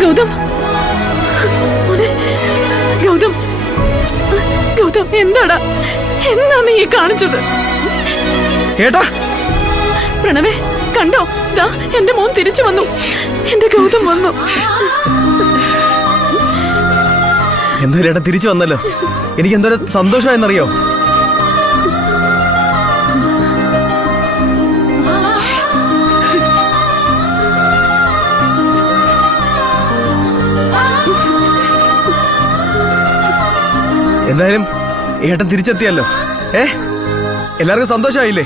ഗൗതം, ഗൗതം, ഗൗതം, എന്താടാ, എന്താ നീ കാണിച്ചത്? ഏട്ടാ, പ്രണവേ, കണ്ടോ, ദാ എന്റെ മോൻ തിരിച്ചു വന്നു, എന്റെ ഗൗതം വന്നു. എന്തായാലും ഏട്ടാ തിരിച്ചു വന്നല്ലോ, എനിക്ക് എന്തോരം സന്തോഷമായെന്നറിയോ? എന്തായാലും ഏട്ടൻ തിരിച്ചെത്തിയല്ലോ. എല്ലാവർക്കും സന്തോഷമായില്ലേ?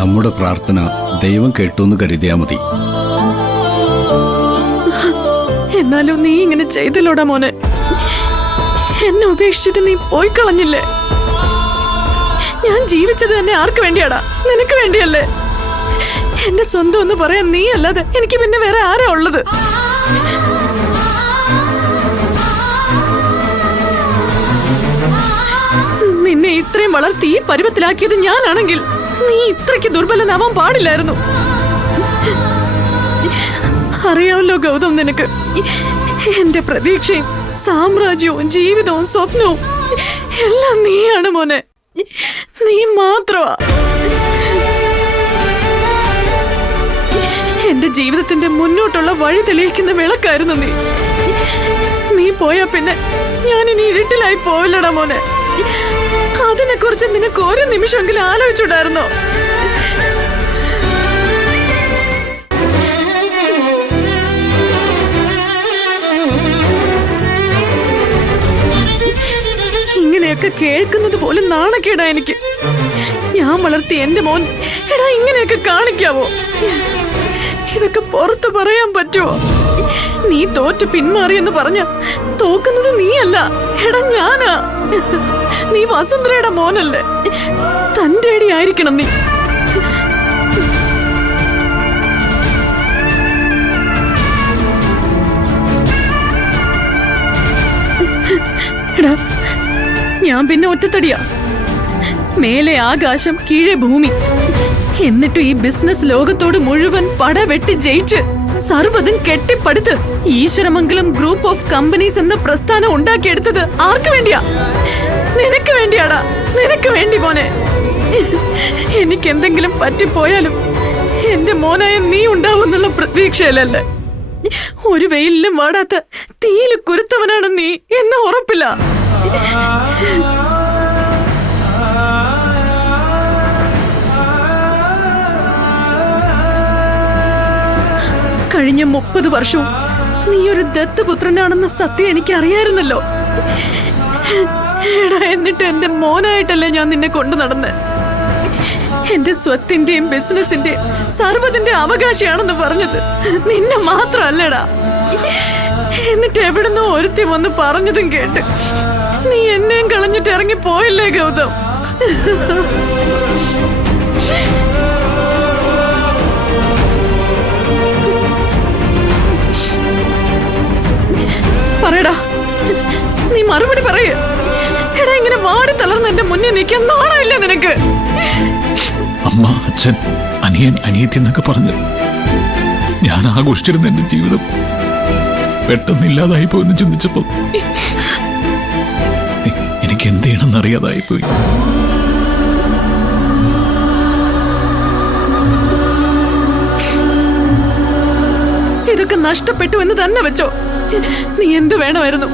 നമ്മുടെ പ്രാർത്ഥന ദൈവം കേട്ടോന്ന് കരുതിയാ മതി. എന്നാലും നീ ഇങ്ങനെ ചെയ്തില്ലോടാ മോനെ. എന്നെ ഉപേക്ഷിച്ചിട്ട് നീ പോയി കളഞ്ഞില്ലേ? ഞാൻ ജീവിച്ചത് തന്നെ ആർക്ക് വേണ്ടിയാടാ? നിനക്ക് വേണ്ടിയല്ലേ? എന്റെ സ്വന്തം എന്ന് പറയാൻ നീ അല്ലാതെ എനിക്ക് പിന്നെ വേറെ ആരാ ഉള്ളത്? നിന്നെ ഇത്രയും വളർത്തി ഈ പരുവത്തിലാക്കിയത് ഞാനാണെങ്കിൽ നീ ഇത്രയ്ക്ക് ദുർബലനാവാൻ പാടില്ലായിരുന്നു. അറിയാമല്ലോ ഗൗതം, നിനക്ക് എന്റെ പ്രതീക്ഷയും സാമ്രാജ്യവും ജീവിതവും സ്വപ്നവും എല്ലാം നീയാണ് മോനെ. നീ മാത്രമാ എന്റെ ജീവിതത്തിന്റെ മുന്നോട്ടുള്ള വഴി തെളിയിക്കുന്ന വിളക്കായിരുന്നു നീ. നീ പോയാ പിന്നെ ഞാനിനി ഇരുട്ടിലായി പോവില്ലടാ മോനെ. അതിനെ കുറിച്ച് നിനക്ക് ഒരു നിമിഷമെങ്കിലും ആലോചിച്ചുണ്ടായിരുന്നോ? ഇങ്ങനെയൊക്കെ കേൾക്കുന്നത് പോലും നാണക്കേടാ എനിക്ക്. ഞാൻ വളർത്തി എന്റെ മോൻ എടാ ഇങ്ങനെയൊക്കെ കാണിക്കാവോ? ഇതൊക്കെ പുറത്ത് പറയാൻ പറ്റുമോ? നീ തോറ്റ് പിന്മാറിയെന്ന് പറഞ്ഞ തോക്കുന്നത് നീയല്ല, എടാ ഞാനാ. നീ വസുന്ധരയുടെ മോനല്ലേ? തന്റെ അടിയായിരിക്കണം നീ. എടാ, ഞാൻ പിന്നെ ഒറ്റത്തടിയാ. മേലെ ആകാശം, കീഴെ ഭൂമി. എന്നിട്ട് ഈ ബിസിനസ് ലോകത്തോട് മുഴുവൻ പടവെട്ടി ജയിച്ച് സർവ്വതും കെട്ടിപ്പടുത്ത് ഈശ്വരമംഗലം ഗ്രൂപ്പ് ഓഫ് കമ്പനീസ് എന്ന പ്രസ്ഥാനം ഉണ്ടാക്കിയെടുത്തത് ആർക്ക് വേണ്ടിയാ? നിനക്ക് വേണ്ടിയാടാ, നിനക്ക് വേണ്ടി മോനെ. എനിക്ക് എന്തെങ്കിലും പറ്റിപ്പോയാലും എന്റെ മോനായ നീ ഉണ്ടാവുന്നുള്ള പ്രതീക്ഷയിലല്ലേ. ഒരു വെയിലിലും വാടാത്ത തീയിൽ കുരുത്തവനാണ് നീ എന്ന ഉറപ്പില്ല. കഴിഞ്ഞ 30 വർഷവും നീ ഒരു ദത്തുപുത്രനാണെന്ന സത്യം എനിക്ക് അറിയായിരുന്നല്ലോ. എടാ, എന്നിട്ട് എന്റെ മോനായിട്ടല്ലേ ഞാൻ നിന്നെ കൊണ്ടു നടന്ന്. എന്റെ സ്വത്തിന്റെയും ബിസിനസിന്റെയും സർവ്വതിന്റെ അവകാശിയാണെന്ന് പറഞ്ഞത് നിന്നെ മാത്രല്ലടാ. എന്നിട്ട് എവിടുന്നോ ഒരുത്തി വന്ന് പറഞ്ഞതും കേട്ട് നീ എന്നെയും കളഞ്ഞിട്ട് ഇറങ്ങി പോയില്ലേ ഗൗതം? പറയടാ, നീ മറുപടി പറയേ. എടാ, ഇങ്ങനെ വാടി തളർന്ന് എന്റെ മുന്നിൽ നിൽക്കാൻ നാണമില്ല നിനക്ക്? അമ്മ, അച്ഛൻ, അനിയൻ, അനിയത്തി എന്നൊക്കെ പറഞ്ഞ് ഞാൻ ആഘോഷിച്ചിരുന്ന എന്റെ ജീവിതം പെട്ടെന്ന് ഇല്ലാതായി പോയെന്ന് ചിന്തിച്ചപ്പോ എനിക്ക് എന്ത് ചെയ്യണമെന്ന് അറിയാതായി പോയി. ഇതൊക്കെ നഷ്ടപ്പെട്ടു എന്ന് തന്നെ വെച്ചോ. നീ എന്ത് വേണമായിരുന്നു?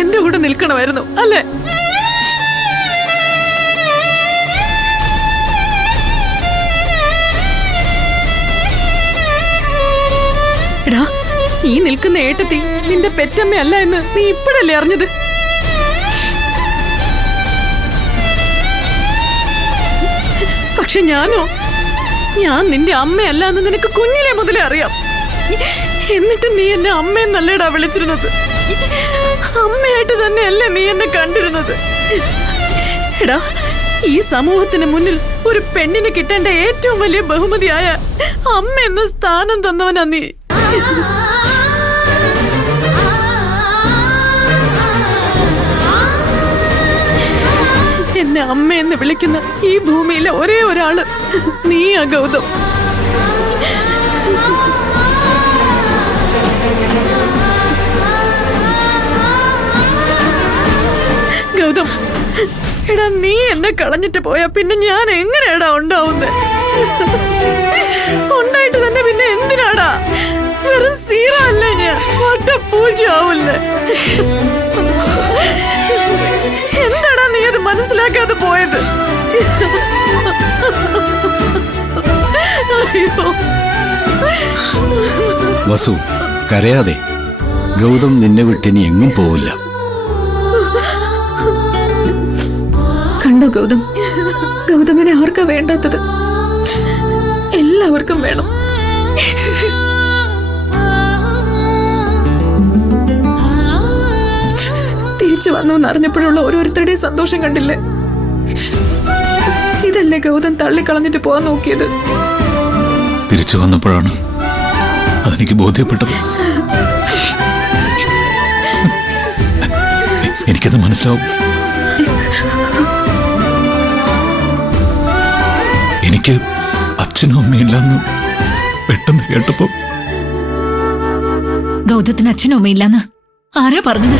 എന്റെ കൂടെ നിൽക്കണമായിരുന്നു അല്ലേ? എടാ, ഈ നിൽക്കുന്ന ഏട്ടത്തി നിന്റെ പെറ്റമ്മയല്ല എന്ന് നീ ഇപ്പോഴല്ലേ അറിഞ്ഞത്? പക്ഷെ ഞാനോ, ഞാൻ നിന്റെ അമ്മയല്ല എന്ന് നിനക്ക് കുഞ്ഞിലെ മുതലേ അറിയാം. എന്നിട്ട് നീ എന്നെ അമ്മയെന്നല്ലേടാ വിളിച്ചിരുന്നത്. അമ്മയായിട്ട് തന്നെയല്ലേ നീ എന്നെ കണ്ടിരുന്നത്? എടാ, ഈ സമൂഹത്തിന് മുന്നിൽ ഒരു പെണ്ണിന് കിട്ടേണ്ട ഏറ്റവും വലിയ ബഹുമതിയായ അമ്മ എന്ന സ്ഥാനം തന്നവനാ നീ. എന്നെ അമ്മയെന്ന് വിളിക്കുന്ന ഈ ഭൂമിയിലെ ഒരേ ഒരാള് നീയാ ഗൗതം. എടാ നീ എന്നെ കളഞ്ഞിട്ട് പോയാ പിന്നെ ഞാൻ എങ്ങനെയാടാ ഉണ്ടാവുന്നത്? ഉണ്ടായിട്ട് തന്നെ പിന്നെ എന്തിനാടാ? വെറും സീറ അല്ലേ ഞാൻ? വട്ട പൂജ ആവൂല്ലേ? എന്താടാ നീ അത് മനസ്സിലാക്കാതെ പോയത്? അയ്യോ വസു, കരയാതെ. ഗൗതം നിന്നെ വിട്ടിനി എങ്ങും പോവില്ല. കണ്ടോ ഗൗതം, ഗൗതമിനെ ആർക്കാ വേണ്ടാത്തത്? എല്ലാവർക്കും വേണം. തിരിച്ചു വന്നു എന്നറിഞ്ഞപ്പോഴുള്ള ഓരോരുത്തരുടെയും സന്തോഷം കണ്ടില്ലേ? ഇതല്ലേ ഗൗതം തള്ളിക്കളഞ്ഞിട്ട് പോവാൻ നോക്കിയത്? തിരിച്ചു വന്നപ്പോഴാണ് അതെനിക്ക് ബോധ്യപ്പെട്ടത്. എനിക്കത് മനസ്സിലാവും. എനിക്ക് അച്ഛനും അമ്മയില്ലെന്ന് പെട്ടെന്ന് കേട്ടപ്പോ. ഗൗതത്തിന് അച്ഛനും അമ്മയില്ലെന്ന് ആരാ പറഞ്ഞത്?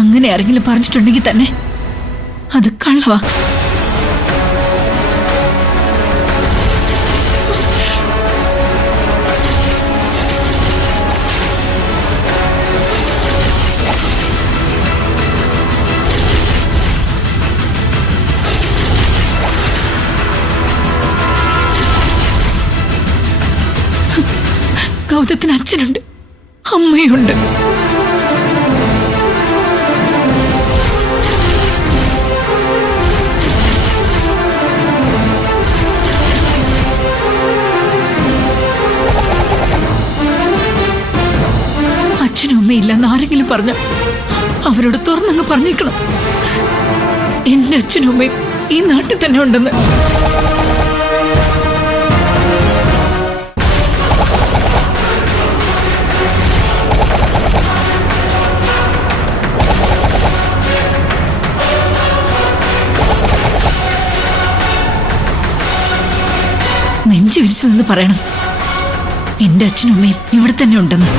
അങ്ങനെ ആരെങ്കിലും പറഞ്ഞിട്ടുണ്ടെങ്കിൽ തന്നെ അത് കള്ളവാ. ഗൗതത്തിന് അച്ഛനുണ്ട്, അമ്മയുണ്ട്. അച്ഛനും അമ്മയില്ലെന്ന് ആരെങ്കിലും പറഞ്ഞ അവരോട് തുറന്നങ്ങ് പറഞ്ഞേക്കണം. എന്റെ അച്ഛനും അമ്മയും ഈ നാട്ടിൽ തന്നെ ഉണ്ടെന്ന്. നെഞ്ചു വിരിച്ചു നിന്ന് പറയണം, എന്റെ അച്ഛനും അമ്മയും ഇവിടെ തന്നെ ഉണ്ടെന്ന്.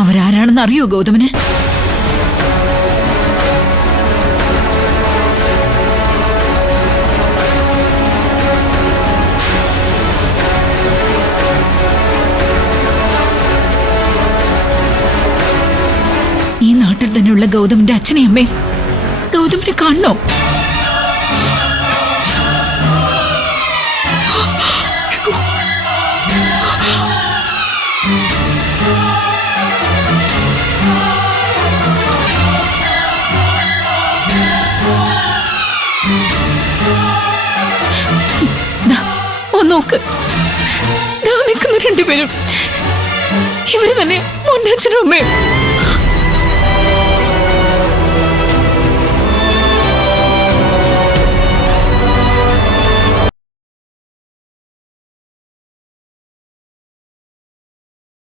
അവരാരാണെന്ന് അറിയോ ഗൗതമന്? ഈ നാട്ടിൽ തന്നെയുള്ള ഗൗതമിന്റെ അച്ഛനെയും അമ്മയും ഗൗതമിനെ കാണണോ? നോക്ക്, നിൽക്കുന്ന രണ്ടുപേരും ഇവര് തന്നെ മുന്നച്ഛനും അമ്മയും.